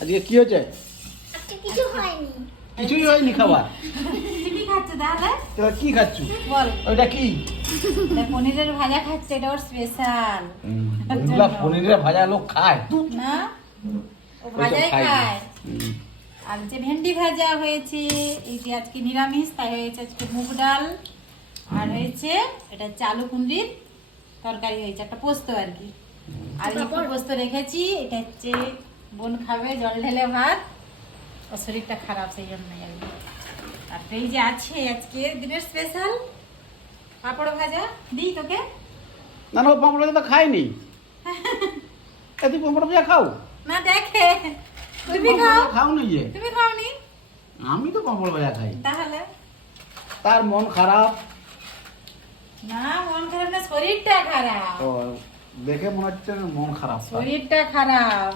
আজকে কি হয়েছে? কিছু হয়নি। কিছুই হয়নি খাবার। কি খাচ্ছ তাহলে? তোরা কি খাচ্ছ? বল। ওইটা কি? এটা পনিরের ভাজা খাচ্ছে, এটা ওর স্পেশাল। ওইগুলা পনিরের ভাজা লোক খায়। না, ও ভাজাই খাই না। খায়। আর যে ভেন্ডি ভাজা হয়েছে, এই যে আজকে নিরামিষ, তাই হয়েছে আজকে মুগ ডাল, আর হয়েছে এটা চালু কুমড়ির তরকারি হয়েছে, একটা পোস্ত আর কি। আর একটু পোস্ত রেখেছি, এটা হচ্ছে বোন খাবে জল ঢেলে ভাত, ওর শরীরটা খারাপ সেই জন্যই আর কি। আর এই যে আছে আজকে দিনের স্পেশাল পাঁপড় ভাজা, দিই তোকে? না না, ও পাঁপড় ভাজা তো খায়নি। তুই পাঁপড় ভাজা খাও? না দেখে, তুমি খাও। খাও নি যে? তুমি খাওনি? আমি তো পাঁপড় ভাজা খাই। তাহলে তার মন খারাপ। না, মন খারাপ না, শরীরটা খারাপ। ও, দেখে মনে হচ্ছে মন খারাপ। শরীরটা খারাপ।